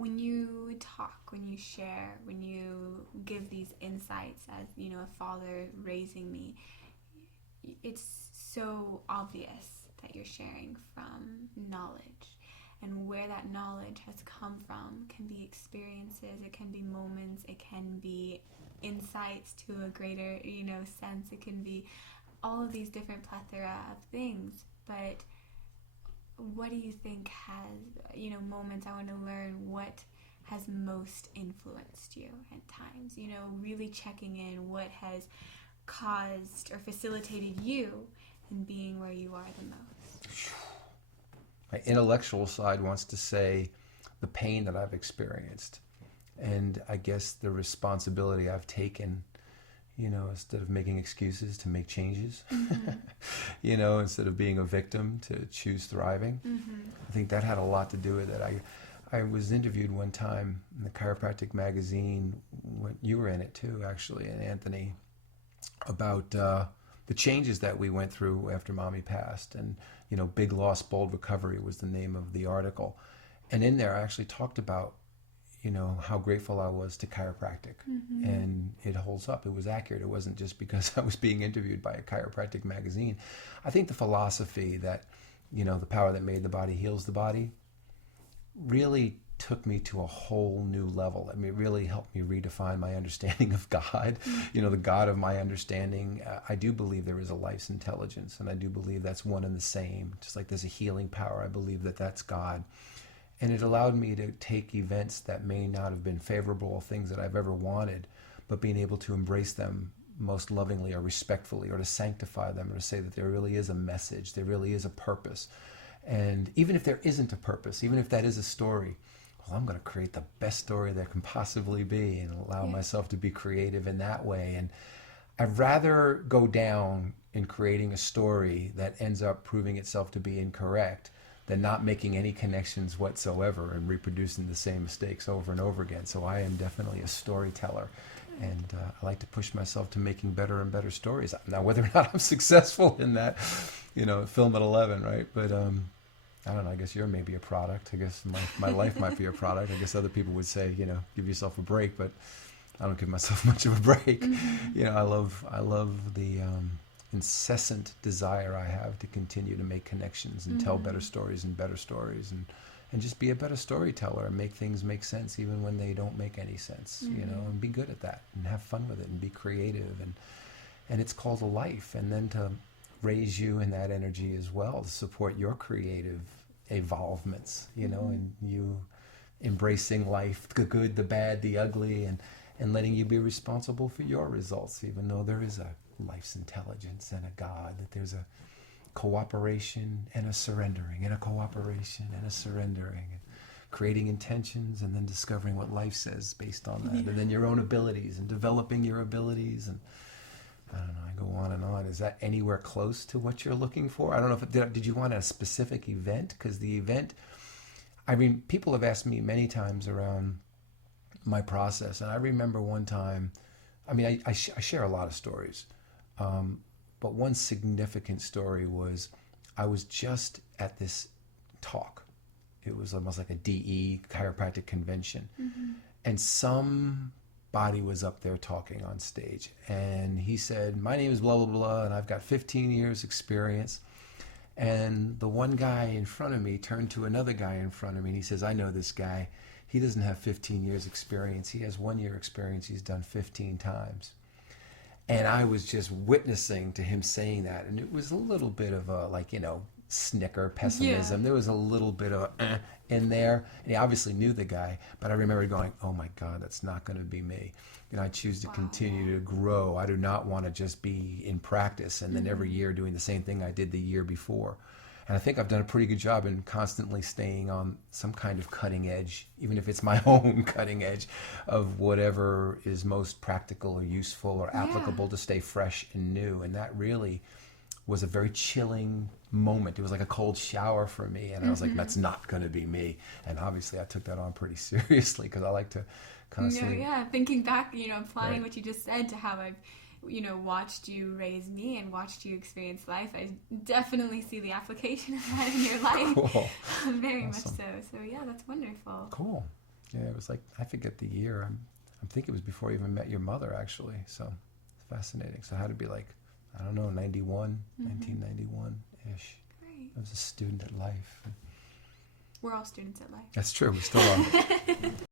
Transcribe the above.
when you talk, when you share, when you give these insights as, a father raising me, it's so obvious that you're sharing from knowledge. And where that knowledge has come from can be experiences, it can be moments, it can be insights to a greater, sense. It can be all of these different plethora of things. But what do you think has, moments I want to learn what has most influenced you at times? Really checking in what has caused or facilitated you in being where you are the most. My intellectual side wants to say the pain that I've experienced, and I guess the responsibility I've taken, instead of making excuses to make changes, instead of being a victim to choose thriving. I think that had a lot to do with it. I was interviewed one time in the Chiropractic magazine, you were in it too, actually, and Anthony, about the changes that we went through after Mommy passed. And, Big Loss, Bold Recovery was the name of the article. And in there I actually talked about, how grateful I was to chiropractic. And it holds up. It was accurate. It wasn't just because I was being interviewed by a chiropractic magazine. I think the philosophy that, the power that made the body heals the body really took me to a whole new level. I mean, it really helped me redefine my understanding of God, the God of my understanding. I do believe there is a life's intelligence, and I do believe that's one and the same. Just like there's a healing power, I believe that that's God. And it allowed me to take events that may not have been favorable, things that I've ever wanted, but being able to embrace them most lovingly or respectfully, or to sanctify them, or to say that there really is a message, there really is a purpose. And even if there isn't a purpose, even if that is a story, well, I'm going to create the best story there can possibly be, and allow myself to be creative in that way. And I'd rather go down in creating a story that ends up proving itself to be incorrect than not making any connections whatsoever and reproducing the same mistakes over and over again. So I am definitely a storyteller, and I like to push myself to making better and better stories. Now, whether or not I'm successful in that, film at 11, right? But I don't know, I guess you're maybe a product. I guess my life might be a product. I guess other people would say, give yourself a break, but I don't give myself much of a break. I love the incessant desire I have to continue to make connections and tell better stories and just be a better storyteller and make things make sense even when they don't make any sense, and be good at that and have fun with it and be creative, and it's called a life. And then to raise you in that energy as well, to support your creative evolvements, and you embracing life, the good, the bad, the ugly, and letting you be responsible for your results, even though there is a life's intelligence and a God, that there's a cooperation and a surrendering, and a cooperation and a surrendering, and creating intentions and then discovering what life says based on that, and then your own abilities and developing your abilities. And I don't know, I go on and on. Is that anywhere close to what you're looking for? I don't know if did you want a specific event? Because the event, people have asked me many times around my process, and I remember one time, I share a lot of stories, but one significant story was I was just at this talk. It was almost like a DE, chiropractic convention, and somebody was up there talking on stage, and he said, my name is blah, blah, blah, and I've got 15 years experience. And the one guy in front of me turned to another guy in front of me, and he says, I know this guy. He doesn't have 15 years experience. He has 1 year experience he's done 15 times. And I was just witnessing to him saying that. And it was a little bit of a, snicker, pessimism. Yeah. There was a little bit of in there. And he obviously knew the guy. But I remember going, oh my God, that's not going to be me. I choose to continue to grow. I do not want to just be in practice and then every year doing the same thing I did the year before. And I think I've done a pretty good job in constantly staying on some kind of cutting edge, even if it's my own cutting edge, of whatever is most practical or useful or applicable to stay fresh and new. And that really was a very chilling moment. It was like a cold shower for me. And I was like, that's not going to be me. And obviously I took that on pretty seriously because I like to constantly... Thinking back, applying what you just said to how I've watched you raise me and watched you experience life, I definitely see the application of that in your life. Cool. Very Awesome. much so. So yeah, that's wonderful. Cool. Yeah, it was like, I forget the year. I'm thinking it was before I even met your mother, actually. So it's fascinating. So it had to be like, I don't know, 91, 1991-ish. Great. I was a student at life. We're all students at life. That's true. We still are.